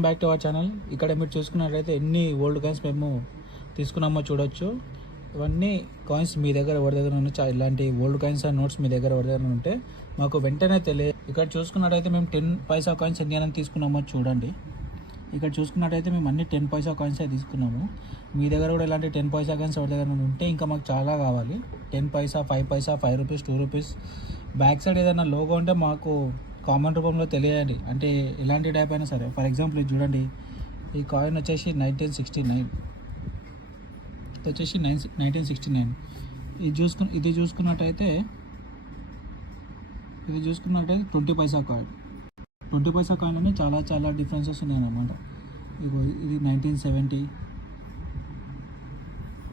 Back to our channel ఇక్కడ మీరు చూసుకున్నట్లయితే ఎన్ని ఓల్డ్ కాయిన్స్ మేము తీసుకున్నామో చూడొచ్చు. ఇవన్నీ కాయిన్స్ మీ దగ్గర ఎవరి దగ్గర ఉన్న చా- ఇలాంటి ఓల్డ్ కాయిన్స్ అండ్ నోట్స్ మీ దగ్గర ఎవరి దగ్గర ఉంటే మాకు వెంటనే తెలియ ఇక్కడ చూసుకున్నట్టయితే మేము టెన్ పైసా కాయిన్స్ ఎన్ని అని తీసుకున్నామో చూడండి. ఇక్కడ చూసుకున్నట్టయితే మేము అన్ని టెన్ పైసా కాయిన్స్ తీసుకున్నాము. మీ దగ్గర కూడా ఇలాంటి టెన్ పైసా కాయిన్స్ ఎవరి దగ్గర ఉంటే ఇంకా మాకు చాలా కావాలి. Ten paisa five paisa five rupees two rupees back side ఏదైనా లోగో ఉంటే మాకు కామెంట్ రూపంలో తెలియండి అంటే ఎలాంటి టైప్ అయినా సరే. ఫర్ ఎగ్జాంపుల్ ఇది చూడండి. ఈ కాయిన్ వచ్చేసి నైన్టీన్ సిక్స్టీ నైన్ ఇది వచ్చేసి నైన్ నైన్టీన్ సిక్స్టీ నైన్ ఇది చూసుకున్న ఇది చూసుకున్నట్టయితే ఇది చూసుకున్నట్టయితే twenty paisa coin twenty paisa coin అనేది చాలా చాలా డిఫరెన్సెస్ ఉన్నాయన్నమాట. ఇది nineteen seventy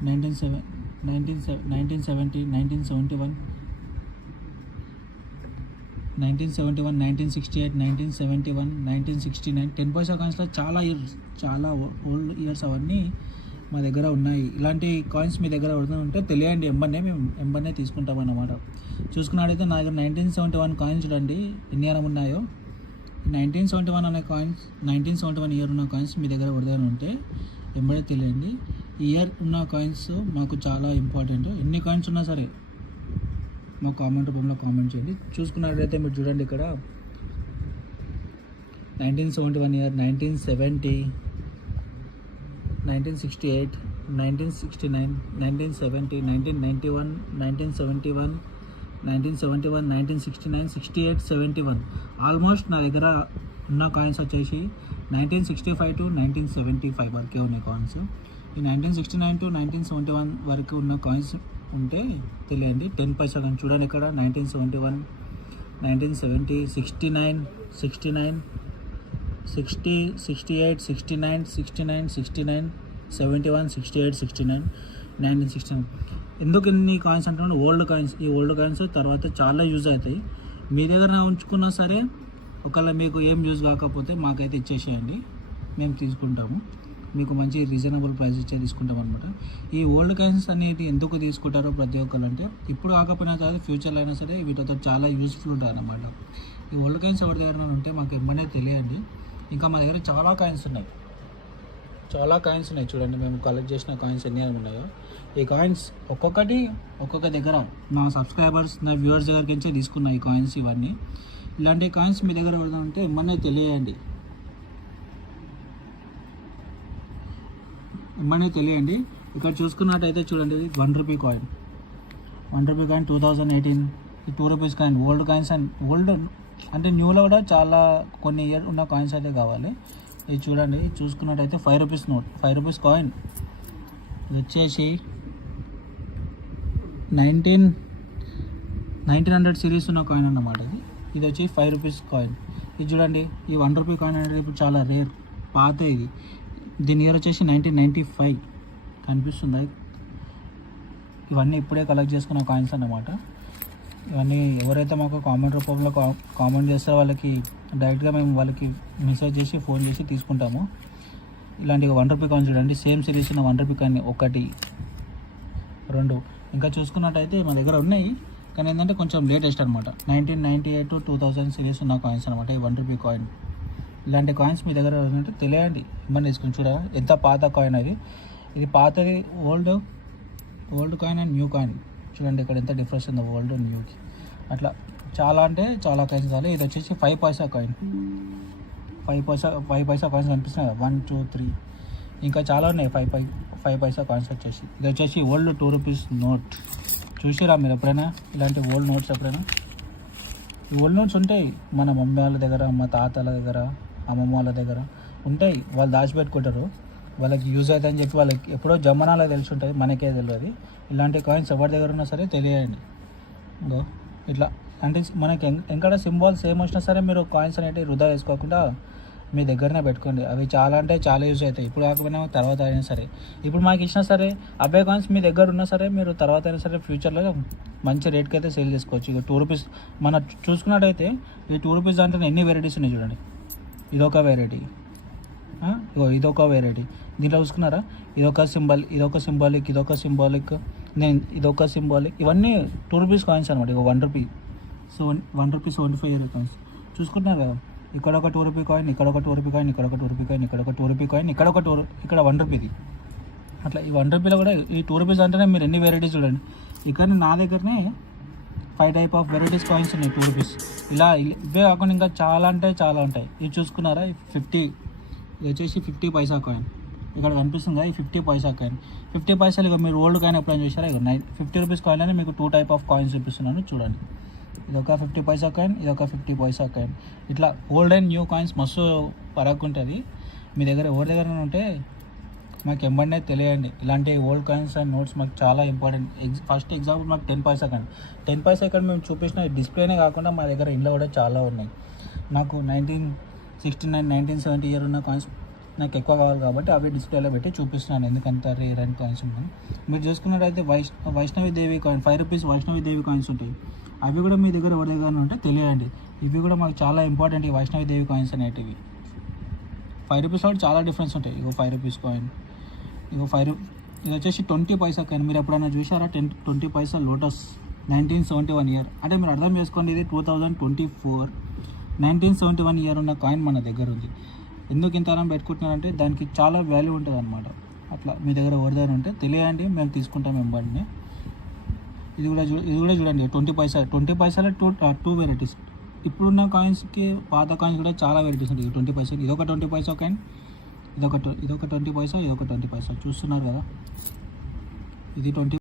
nineteen seven nineteen seven nineteen seventy nineteen seventy one nineteen seventy one nineteen sixty eight nineteen seventy one nineteen sixty nine ten paisa కాయిన్స్లో చాలా years చాలా old years అవన్నీ మా దగ్గర ఉన్నాయి. ఇలాంటి కాయిన్స్ మీ దగ్గర ఎవరితో ఉంటే తెలియండి ఎంబర్నే మేము ఎంబర్నే తీసుకుంటాం అన్నమాట. చూసుకున్నట్టయితే నా దగ్గర నైన్టీన్ సెవెంటీ వన్ కాయిన్స్ చూడండి ఎన్ని అనం ఉన్నాయో. నైన్టీన్ సెవెంటీ వన్ అనే coins nineteen seventy one year ఉన్న కాయిన్స్ మీ దగ్గర పడదని ఉంటే ఎంబడే తెలియండి. ఇయర్ ఉన్న కాయిన్స్ మాకు చాలా ఇంపార్టెంట్. ఎన్ని కాయిన్స్ ఉన్నా సరే మా కామెంట్ రూపంలో కామెంట్ చేయండి. చూసుకున్నట్లయితే మీరు చూడండి ఇక్కడ. Nineteen seventy one year nineteen seventy nineteen sixty eight nineteen sixty nine nineteen seventy nineteen ninety one nineteen seventy one nineteen seventy one nineteen sixty nine sixty eight seventy one almost నా దగ్గర ఉన్న coins వచ్చేసి nineteen sixty five to nineteen seventy five వరకే ఉన్నాయి coins ఈ nineteen sixty nine to nineteen seventy one వరకు ఉన్న coins ఉంటే తెలియండి టెన్ పైసా కానీ చూడండి ఇక్కడ. Nineteen seventy one nineteen seventy sixty nine sixty nine sixty sixty eight sixty nine sixty nine sixty nine seventy one sixty eight sixty nine nineteen sixty nine. ఎందుకు ఇన్ని coins అంటున్నాను old coins ఈ old coins తర్వాత చాలా use అవుతాయి. మీ దగ్గర ఉంచుకున్నా సరే ఒకవేళ మీకు ఏం యూజ్ కాకపోతే మాకైతే ఇచ్చేసేయండి. మేము తీసుకుంటాము. మీకు మంచి రీజనబుల్ ప్రైస్ ఇచ్చే తీసుకుంటాం అనమాట ఈ ఓల్డ్ కాయిన్స్ అనేది ఎందుకు తీసుకుంటారో ప్రతి ఒక్కరు అంటే ఇప్పుడు కాకపోయినా సరే ఫ్యూచర్లో అయినా సరే వీటితో చాలా యూస్ఫుల్ ఉంటుంది అనమాట ఈ ఓల్డ్ కాయిన్స్ ఎవరి దగ్గర ఉంటే మాకు ఇమ్మనే తెలియండి. ఇంకా మా దగ్గర చాలా కాయిన్స్ ఉన్నాయి. చాలా కాయిన్స్ ఉన్నాయి చూడండి మేము కలెక్ట్ చేసిన కాయిన్స్ ఎన్ని ఉన్నాయో. ఈ కాయిన్స్ ఒక్కొక్కటి ఒక్కొక్క దగ్గర నా సబ్స్క్రైబర్స్ నా వ్యూవర్స్ దగ్గరికి నుంచి తీసుకున్న ఈ కాయిన్స్ ఇవన్నీ. ఇలాంటి కాయిన్స్ మీ దగ్గర ఎవరైనా ఉంటే తెలియండి. ఇమ్మనే తెలియండి. ఇక్కడ చూసుకున్నట్టయితే చూడండి ఇది one rupee coin one rupee coin two thousand eighteen two rupees coin old coins and old అంటే న్యూలో కూడా చాలా కొన్ని ఇయర్ ఉన్న కాయిన్స్ అయితే కావాలి. ఇది చూడండి చూసుకున్నట్టయితే five rupees note five rupees coin ఇది వచ్చేసి నైన్టీన్ నైన్టీన్ హండ్రెడ్ సిరీస్ ఉన్న కాయిన్ అన్నమాట ఇది. ఇది వచ్చి ఫైవ్ రూపీస్ కాయిన్ ఇది చూడండి ఈ వన్ రూపీ కాయిన్ అనేది ఇప్పుడు చాలా రేర్ పాత ఇది. దీని ఇయర్ వచ్చేసి నైన్టీన్ నైంటీ ఫైవ్ కనిపిస్తుంది. ఇవన్నీ ఇప్పుడే కలెక్ట్ చేసుకున్న కాయిన్స్ అన్నమాట. ఇవన్నీ ఎవరైతే మాకు కామెంట్ రూపంలో కా- కామెంట్ చేస్తే వాళ్ళకి డైరెక్ట్గా మేము వాళ్ళకి మెసేజ్ చేసి ఫోన్ చేసి తీసుకుంటాము. ఇలాంటి వన్ రూపీ కాయిన్ చూడండి. సేమ్ సిరీస్ ఉన్న వన్ రూపీ కాయిన్ ఒకటి రెండు. ఇంకా చూసుకున్నట్టయితే మా దగ్గర ఉన్నాయి. కానీ ఏంటంటే కొంచెం లేటెస్ట్ అనమాట nineteen ninety eight two thousand series ఉన్న కాయిన్స్ అనమాట ఈ వన్ రూపీ కాయిన్ ఇలాంటి కాయిన్స్ మీ దగ్గర ఉంటే తెలియండి. ఇమ్మని తీసుకుని చూడ ఎంత పాత కాయిన్ అది? ఇది పాతది old old coin and new coin చూడండి ఇక్కడ ఎంత డిఫరెన్స్ ఉందో ఓల్డ్ అండ్ న్యూకి అట్లా చాలా అంటే చాలా కాయిన్స్ కావాలి. ఇది వచ్చేసి five paisa coin five paisa five paisa coins కనిపిస్తున్నాయి కదా. వన్ టూ త్రీ ఇంకా చాలా ఉన్నాయి. ఫైవ్ పై ఫైవ్ పైసా కాయిన్స్ వచ్చేసి. ఇది వచ్చేసి ఓల్డ్ టూ రూపీస్ నోట్ చూసిరా మీరు ఎప్పుడైనా? ఇలాంటి ఓల్డ్ నోట్స్ ఎప్పుడైనా? ఈ ఓల్డ్ నోట్స్ ఉంటాయి మన మమ్మీ వాళ్ళ దగ్గర మా తాతల దగ్గర. అమ్మమ్మ వాళ్ళ దగ్గర. ఉంటాయి వాళ్ళు దాచిపెట్టుకుంటారు. వాళ్ళకి యూజ్ అవుతుందని చెప్పి వాళ్ళకి ఎప్పుడో జమనాలో తెలిసి ఉంటుంది మనకే తెలియదు ఇలాంటి కాయిన్స్ ఎవరి దగ్గర ఉన్నా సరే తెలియండి. ఇంకో ఇట్లా. అంటే మనకి ఎక్కడ సింబాల్స్ ఏం వచ్చినా సరే మీరు కాయిన్స్ అనేవి వృధా వేసుకోకుండా మీ దగ్గరనే పెట్టుకోండి. అవి చాలా అంటే చాలా యూజ్ అవుతాయి. ఇప్పుడు కాకపోయినా తర్వాత అయినా సరే. ఇప్పుడు మాకు ఇచ్చినా సరే అబ్బాయి కాయిన్స్ మీ దగ్గర ఉన్నా సరే మీరు తర్వాత అయినా సరే ఫ్యూచర్లో మంచి రేట్కి అయితే సేల్ చేసుకోవచ్చు. ఇక టూ రూపీస్ మన చూసుకున్నట్టయితే ఈ టూ రూపీస్ దాంట్లో ఎన్ని వెరైటీస్ ఉన్నాయి చూడండి. ఇదొక వెరైటీ ఇగో ఇదొక వెరైటీ దీంట్లో చూసుకున్నారా? ఇదొక సింబల్ ఇదొక సింబాలిక్ ఇదొక సింబాలిక్ నేను ఇదొక సింబాలిక్ ఇవన్నీ టూ రూపీస్ కాయిన్స్ అనమాట ఇక one rupee so one rupee seventy five coins చూసుకుంటున్నారు కదా? ఇక్కడ ఒక టూ రూపీ కాయిన్ ఇక్కడ ఒక టూ రూపీ కాయిన్ ఇక్కడ ఒక టూ రూపీ కాయిన్ ఇక్కడ ఒక టూ రూపీ కాయిన్ ఇక్కడ ఒక టూ ఇక్కడ వన్ రూపీది అట్లా ఈ వన్ రూపీలో కూడా ఈ టూ రూపీస్ అంటేనే మీరు ఎన్ని వెరైటీస్ చూడండి. ఇక్కడ నా దగ్గరనే five type of varieties coins ఉన్నాయి టూ రూపీస్ ఇలా ఇవే కాకుండా ఇంకా చాలా అంటే చాలా ఉంటాయి. ఇవి చూసుకున్నారా? ఫిఫ్టీ ఇది వచ్చేసి ఫిఫ్టీ పైసా కాయిన్ ఇక్కడ కనిపిస్తుంది? కదా ఈ ఫిఫ్టీ పైసా కాయిన్ ఫిఫ్టీ పైసలు ఇక మీరు ఓల్డ్ కాయిన్ ఎప్పుడైనా చూసారా? ఇక నైన్ ఫిఫ్టీ రూపీస్ కాయిన్ అని మీకు టూ టైప్ ఆఫ్ కాయిన్స్ చూపిస్తున్నాను. చూడండి. ఇది ఒక ఫిఫ్టీ పైసా కాయిన్ ఇది ఒక ఫిఫ్టీ పైసా కాయిన్ ఇట్లా ఓల్డ్ అండ్ న్యూ కాయిన్స్ మస్తు పరకు ఉంటుంది మీ దగ్గర ఎవరి దగ్గర ఉంటే మాకు ఎంబడినే తెలియండి. ఇలాంటి ఓల్డ్ కాయిన్స్ అండ్ నోట్స్ మాకు చాలా ఇంపార్టెంట్ ఎగ్జ్ ఫస్ట్ ఎగ్జాంపుల్ మాకు టెన్ పైసా కానీ టెన్ పైసా ఇక్కడ మేము చూపించిన డిస్ప్లేనే కాకుండా మా దగ్గర ఇంట్లో కూడా చాలా ఉన్నాయి. నాకు nineteen sixty nine nineteen seventy year ఉన్న కాయిన్స్ నాకు ఎక్కువ కావాలి కాబట్టి అవి డిస్ప్లేలో పెట్టి చూపిస్తున్నాను. ఎందుకంత రేర్ అండ్ కాయిన్స్ ఉన్నాయి. మీరు చూసుకున్నట్టయితే Vaish Vaishnavi Devi coin five rupees Vaishnavi Devi coins ఉంటాయి. అవి కూడా మీ దగ్గర ఎవరి దగ్గర ఉంటే తెలియండి. ఇవి కూడా మాకు చాలా ఇంపార్టెంట్ ఈ వైష్ణవి దేవి కాయిన్స్ అనేటివి. ఫైవ్ రూపీస్ కూడా చాలా డిఫరెన్స్ ఉంటాయి. ఇగో ఫైవ్ రూపీస్ కాయిన్ ఇగో ఫైవ్ ఇది వచ్చేసి ట్వంటీ పైసా కాయిన్ మీరు ఎప్పుడైనా చూసారా ten twenty paisa lotus. Nineteen seventy one year అంటే మీరు అర్థం చేసుకోండి ఇది two thousand twenty four nineteen seventy one year ఉన్న కాయిన్ మన దగ్గర ఉంది. ఎందుకు ఇంత అనం పెట్టుకుంటున్నారంటే దానికి చాలా వాల్యూ ఉంటుంది అనమాట అట్లా మీ దగ్గర ఎవరి దగ్గర ఉంటే తెలియండి మేము తీసుకుంటాం ఎంబడిని ఇది కూడా చూ ఇది కూడా చూడండి ట్వంటీ పైసా. ట్వంటీ పైసాలో టూ టూ వెరైటీస్ ఇప్పుడున్న కాయిన్స్కి పాత కాయిన్స్ కూడా చాలా వెరైటీస్ ఉంటాయి. ట్వంటీ పైసా. ఒక ట్వంటీ పైసా కాయిన్ ఇదొక ఇదొక ట్వంటీ పైసా ఇదొక ట్వంటీ పైసా? చూస్తున్నారు కదా? ఇది ట్వంటీ